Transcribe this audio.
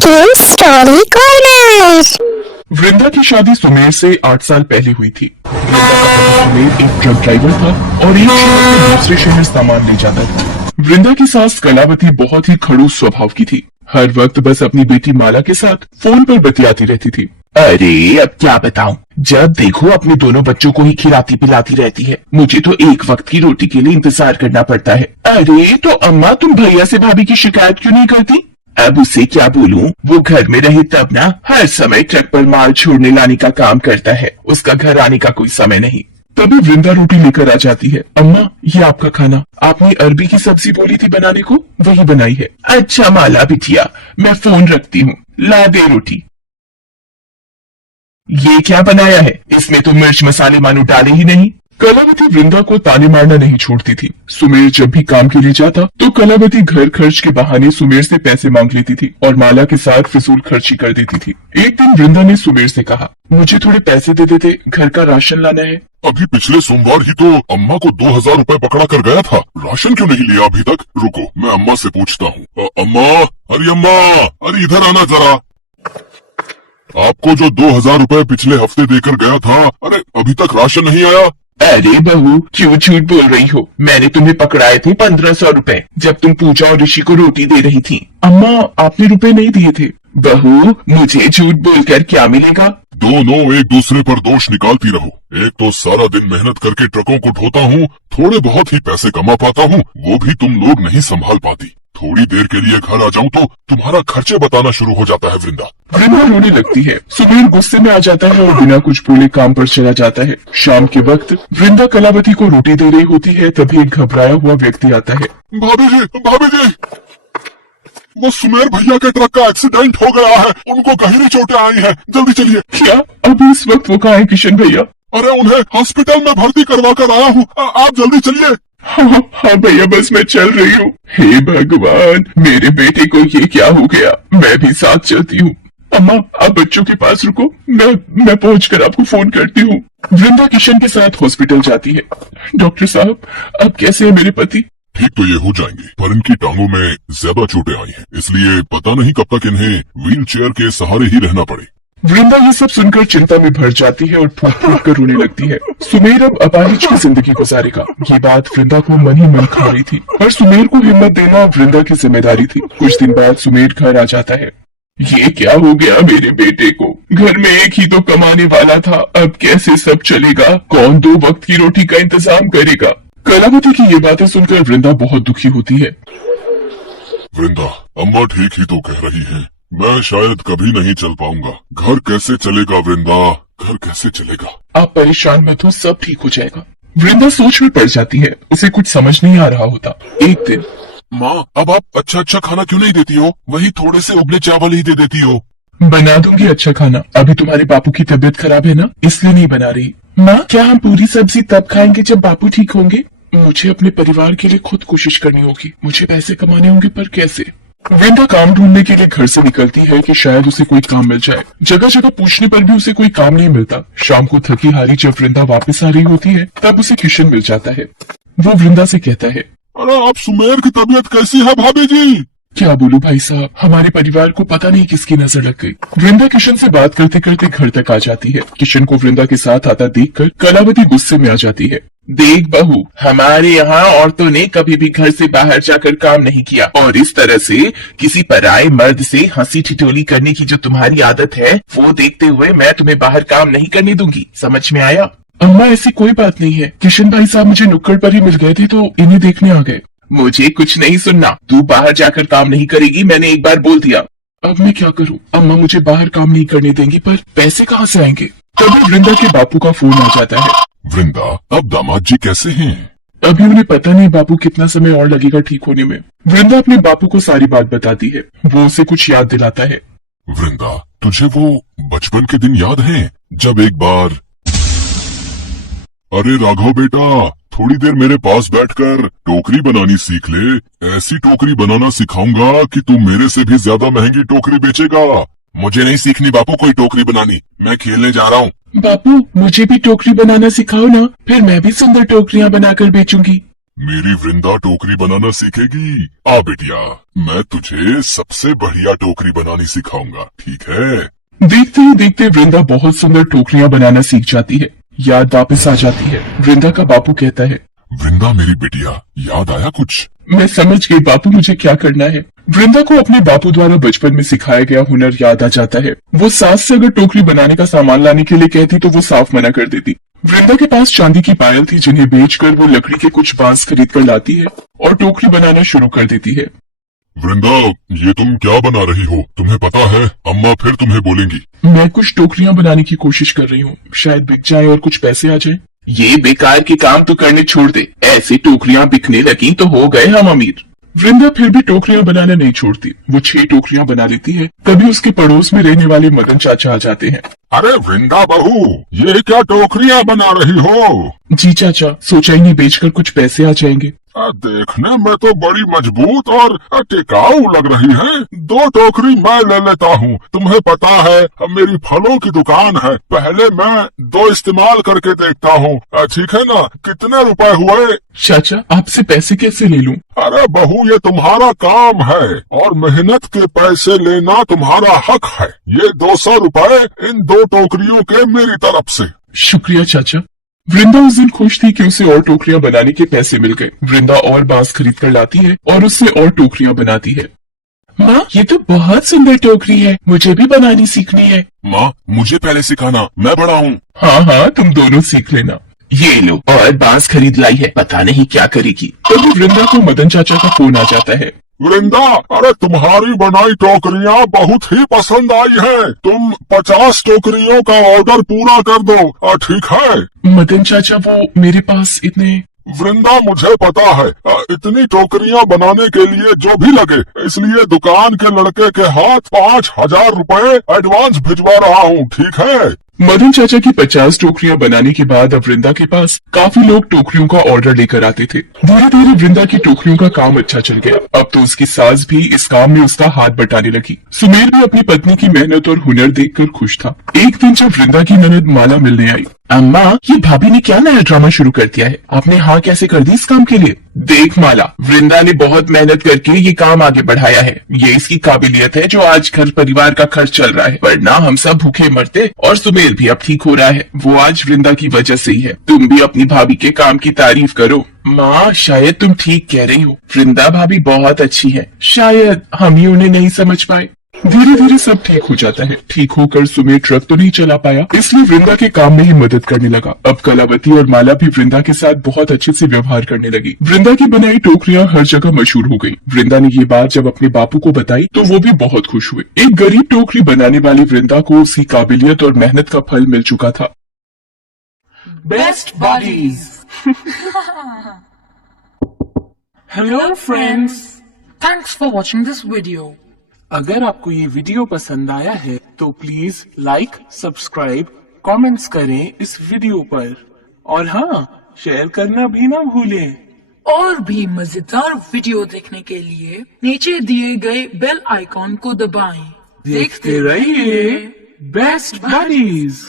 की story corner. वृंदा की शादी सुमेर से 8 साल पहले हुई थी। वृंदा का पति सुमेर एक ट्रक ड्राइवर था और एक शहर से दूसरे शहर सामान ले जाता था। वृंदा की सास कलावती बहुत ही खड़ूस स्वभाव की थी। हर वक्त बस अपनी बेटी माला के साथ फोन पर बतियाती रहती थी। अरे अब क्या बताऊं, जब देखो अपने दोनों बच्चों को ही खिलाती पिलाती रहती है। मुझे तो एक वक्त की रोटी के लिए इंतजार करना पड़ता है। अरे तो अम्मा, तुम भैया से भाभी की शिकायत क्यों नहीं करती? अब उससे क्या बोलूं, वो घर में रहे तब ना हर समय ट्रक पर माल छोड़ने लाने का काम करता है। उसका घर आने का कोई समय नहीं। तभी वृंदा रोटी लेकर आ जाती है। अम्मा, ये आपका खाना। आपने अरबी की सब्जी बोली थी बनाने को, वही बनाई है। अच्छा माला बिटिया, मैं फोन रखती हूँ, ला दे रोटी। ये क्या बनाया है? इसमें तो मिर्च मसाले मानो डाले ही नहीं। कलावती वृंदा को ताने मारना नहीं छोड़ती थी। सुमेर जब भी काम के लिए जाता तो कलावती घर खर्च के बहाने सुमेर से पैसे मांग लेती थी और माला के साथ फिजूल खर्ची कर देती थी। एक दिन वृंदा ने सुमेर से कहा, मुझे थोड़े पैसे दे देते, घर का राशन लाना है। अभी पिछले सोमवार ही तो अम्मा को 2000 रुपए पकड़ा कर गया था। राशन क्यों नहीं लिया अभी तक? रुको, मैं अम्मा से पूछता हूँ। अम्मा, अरे इधर आना जरा। आपको जो 2000 रुपए पिछले हफ्ते देकर गया था, अरे अभी तक राशन नहीं आया? अरे बहू, क्यों झूठ बोल रही हो? मैंने तुम्हें पकड़ाए थे 1500 रुपए, जब तुम पूजा और ऋषि को रोटी दे रही थी। अम्मा, आपने रुपए नहीं दिए थे। बहू, मुझे झूठ बोलकर क्या मिलेगा? दोनों एक दूसरे पर दोष निकालती रहो। एक तो सारा दिन मेहनत करके ट्रकों को ढोता हूँ, थोड़े बहुत ही पैसे कमा पाता हूँ, वो भी तुम लोग नहीं संभाल पाती। थोड़ी देर के लिए घर आ जाऊं तो तुम्हारा खर्चे बताना शुरू हो जाता है। वृंदा रोने लगती है। सुमेर गुस्से में आ जाता है और बिना कुछ बोले काम पर चला जाता है। शाम के वक्त वृंदा कलावती को रोटी दे रही होती है, तभी एक घबराया हुआ व्यक्ति आता है। भाभी जी, वो सुमेर भैया के ट्रक का एक्सीडेंट हो गया है, उनको गहरी चोटें आई हैं, जल्दी चलिए। क्या अभी इस वक्त वो कहाँ है किशन भैया? अरे उन्हें हॉस्पिटल में भर्ती करवा कर आया हूँ, आप जल्दी चलिए। हाँ भैया, बस मैं चल रही हूँ। हे भगवान, मेरे बेटे को ये क्या हो गया? मैं भी साथ चलती हूँ। अम्मा, आप बच्चों के पास रुको, मैं पहुंचकर आपको फोन करती हूँ। वृंदा किशन के साथ हॉस्पिटल जाती है। डॉक्टर साहब, अब कैसे है मेरे पति? ठीक तो ये हो जाएंगे, पर इनकी टांगों में ज्यादा चोटें आई हैं, इसलिए पता नहीं कब तक इन्हें व्हील चेयर के सहारे ही रहना पड़े। वृंदा ये सब सुनकर चिंता में भर जाती है और फूट फूट कर रोने लगती है। सुमेर अब अपाहिज की जिंदगी गुजारेगा, ये बात वृंदा को मन ही मन खा रही थी। पर सुमेर को हिम्मत देना वृंदा की जिम्मेदारी थी। कुछ दिन बाद सुमेर घर आ जाता है। ये क्या हो गया मेरे बेटे को? घर में एक ही तो कमाने वाला था, अब कैसे सब चलेगा? कौन 2 वक्त की रोटी का इंतजाम करेगा? कलावती की ये बातें सुनकर वृंदा बहुत दुखी होती है। वृंदा, अम्मा ठीक ही तो कह रही है, मैं शायद कभी नहीं चल पाऊंगा। घर कैसे चलेगा वृंदा, घर कैसे चलेगा? आप परेशान मत हो, सब ठीक हो जाएगा। वृंदा सोच में पड़ जाती है, उसे कुछ समझ नहीं आ रहा होता। एक दिन, माँ, अब आप अच्छा खाना क्यों नहीं देती हो? वही थोड़े से उबले चावल ही दे देती हो। बना दूंगी अच्छा खाना, अभी तुम्हारे बापू की तबीयत खराब है ना, इसलिए नहीं बना रही। माँ, क्या हम पूरी सब्जी तब खाएंगे जब बापू ठीक होंगे? मुझे अपने परिवार के लिए खुद कोशिश करनी होगी, मुझे पैसे कमाने होंगे, पर कैसे? वृंदा काम ढूंढने के लिए घर से निकलती है कि शायद उसे कोई काम मिल जाए। जगह जगह पूछने पर भी उसे कोई काम नहीं मिलता। शाम को थकी हारी जब वृंदा वापस आ रही होती है, तब उसे किशन मिल जाता है। वो वृंदा से कहता है, अरे आप सुमेर की तबीयत कैसी है भाभी जी? क्या बोलूं भाई साहब, हमारे परिवार को पता नहीं किसकी नजर लग गई। वृंदा किशन से बात करते करते घर तक आ जाती है। किशन को वृंदा के साथ आता देखकर कलावती गुस्से में आ जाती है। देख बहू, हमारे यहाँ औरतों ने कभी भी घर से बाहर जाकर काम नहीं किया, और इस तरह से किसी पराये मर्द से हंसी ठिठोली करने की जो तुम्हारी आदत है, वो देखते हुए मैं तुम्हें बाहर काम नहीं करने दूंगी। समझ में आया? अम्मा, ऐसी कोई बात नहीं है। किशन भाई साहब मुझे नुक्कड़ पर ही मिल गए थे तो इन्हें देखने आ गए। मुझे कुछ नहीं सुनना, तू बाहर जाकर काम नहीं करेगी, मैंने एक बार बोल दिया। अब मैं क्या करूं? अम्मा मुझे बाहर काम नहीं करने देंगी, पर पैसे कहाँ से आएंगे? तभी वृंदा के बापू का फोन आ जाता है। वृंदा, अब दामाद जी कैसे हैं? अभी उन्हें पता नहीं बापू कितना समय और लगेगा ठीक होने में। वृंदा अपने बापू को सारी बात बताती है। वो उसे कुछ याद दिलाता है। वृंदा, तुझे वो बचपन के दिन याद हैं जब एक बार... अरे राघव बेटा, थोड़ी देर मेरे पास बैठकर टोकरी बनानी सीख ले। ऐसी टोकरी बनाना सिखाऊंगा कि तू मेरे से भी ज्यादा महंगी टोकरी बेचेगा। मुझे नहीं सीखनी बापू कोई टोकरी बनानी, मैं खेलने जा रहा हूँ। बापू, मुझे भी टोकरी बनाना सिखाओ ना, फिर मैं भी सुंदर टोकरियाँ बनाकर बेचूंगी। मेरी वृंदा टोकरी बनाना सीखेगी। आ बेटिया, मैं तुझे सबसे बढ़िया टोकरी बनानी सिखाऊंगा, ठीक है? देखते ही देखते वृंदा बहुत सुंदर टोकरियां बनाना सीख जाती है। याद वापस आ जाती है। वृंदा का बापू कहता है, वृंदा मेरी बेटिया, याद आया कुछ? मैं समझ गई बापू, मुझे क्या करना है। वृंदा को अपने बापू द्वारा बचपन में सिखाया गया हुनर याद आ जाता है। वो सास से अगर टोकरी बनाने का सामान लाने के लिए कहती तो वो साफ मना कर देती। वृंदा के पास चांदी की पायल थी, जिन्हें बेचकर वो लकड़ी के कुछ बांस खरीद कर लाती है और टोकरी बनाना शुरू कर देती है। वृंदा, ये तुम क्या बना रही हो? तुम्हें पता है अम्मा फिर तुम्हें बोलेंगी। मैं कुछ टोकरियां बनाने की कोशिश कर रही हूँ, शायद बिक जाए और कुछ पैसे आ जाए। ये बेकार के काम तो करने छोड़ दे, ऐसे टोकरियां बिकने लगी तो हो गए हम अमीर। वृंदा फिर भी टोकरियां बनाना नहीं छोड़ती। वो 6 टोकरियां बना लेती है। तभी उसके पड़ोस में रहने वाले मदन चाचा आ जाते हैं। अरे वृंदा बहू, ये क्या टोकरियां बना रही हो? जी चाचा, सोचा ही नहीं बेचकर कुछ पैसे आ जाएंगे। देखने में तो बड़ी मजबूत और टिकाऊ लग रही है। 2 टोकरी मैं ले लेता हूँ। तुम्हें पता है मेरी फलों की दुकान है, पहले मैं 2 इस्तेमाल करके देखता हूँ, ठीक है ना? कितने रुपए हुए? चाचा, आपसे पैसे कैसे ले लूं? अरे बहू, ये तुम्हारा काम है और मेहनत के पैसे लेना तुम्हारा हक है। ये 200 रुपए इन 2 टोकरियों के मेरी तरफ से। शुक्रिया चाचा। वृंदा उस दिन खुश थी कि उसे और टोकरियां बनाने के पैसे मिल गए। वृंदा और बांस खरीद कर लाती है और उससे और टोकरियां बनाती है। माँ, ये तो बहुत सुंदर टोकरी है, मुझे भी बनानी सीखनी है। माँ, मुझे पहले सिखाना, मैं बड़ा हूँ। हाँ हाँ, तुम दोनों सीख लेना। ये लो, और बांस खरीद लाई है, पता नहीं क्या करेगी। तभी वृंदा को मदन चाचा का फोन आ जाता है। वृंदा, अरे तुम्हारी बनाई टोकरियां बहुत ही पसंद आई है। तुम 50 टोकरियों का ऑर्डर पूरा कर दो, ठीक है? मदन चाचा, वो मेरे पास इतने। वृंदा, मुझे पता है इतनी टोकरियां बनाने के लिए जो भी लगे, इसलिए दुकान के लड़के के हाथ 5000 रुपए एडवांस भिजवा रहा हूँ, ठीक है? मदन चाचा की 50 टोकरियां बनाने के बाद अब वृंदा के पास काफी लोग टोकरियों का ऑर्डर लेकर आते थे। धीरे धीरे वृंदा की टोकरियों का काम अच्छा चल गया। अब तो उसकी सास भी इस काम में उसका हाथ बटाने लगी। सुमेर भी अपनी पत्नी की मेहनत और हुनर देखकर खुश था। एक दिन जब वृंदा की ननद माला मिलने आई, अम्मा, ये भाभी ने क्या नया ड्रामा शुरू कर दिया है? आपने हाँ कैसे कर दी इस काम के लिए? देख माला, वृंदा ने बहुत मेहनत करके ये काम आगे बढ़ाया है। ये इसकी काबिलियत है जो आज घर परिवार का खर्च चल रहा है, वरना हम सब भूखे मरते। और सुमेर भी अब ठीक हो रहा है, वो आज वृंदा की वजह से ही है। तुम भी अपनी भाभी के काम की तारीफ करो। माँ, शायद तुम ठीक कह रही हो, वृंदा भाभी बहुत अच्छी है, शायद हम ही उन्हें नहीं समझ पाए। धीरे धीरे सब ठीक हो जाता है। ठीक होकर सुमेर ट्रक तो नहीं चला पाया, इसलिए वृंदा के काम में ही मदद करने लगा। अब कलावती और माला भी वृंदा के साथ बहुत अच्छे से व्यवहार करने लगी। वृंदा की बनाई टोकरियां हर जगह मशहूर हो गई। वृंदा ने ये बात जब अपने बापू को बताई तो वो भी बहुत खुश हुए। एक गरीब टोकरी बनाने वाली वृंदा को उसकी काबिलियत और मेहनत का फल मिल चुका था। Best buddies. Hello friends. Thanks for watching this video. अगर आपको ये वीडियो पसंद आया है तो प्लीज लाइक, सब्सक्राइब, कमेंट्स करें इस वीडियो पर और हाँ, शेयर करना भी ना भूलें। और भी मजेदार वीडियो देखने के लिए नीचे दिए गए बेल आइकॉन को दबाएं। देखते रहिए बेस्ट बडीज।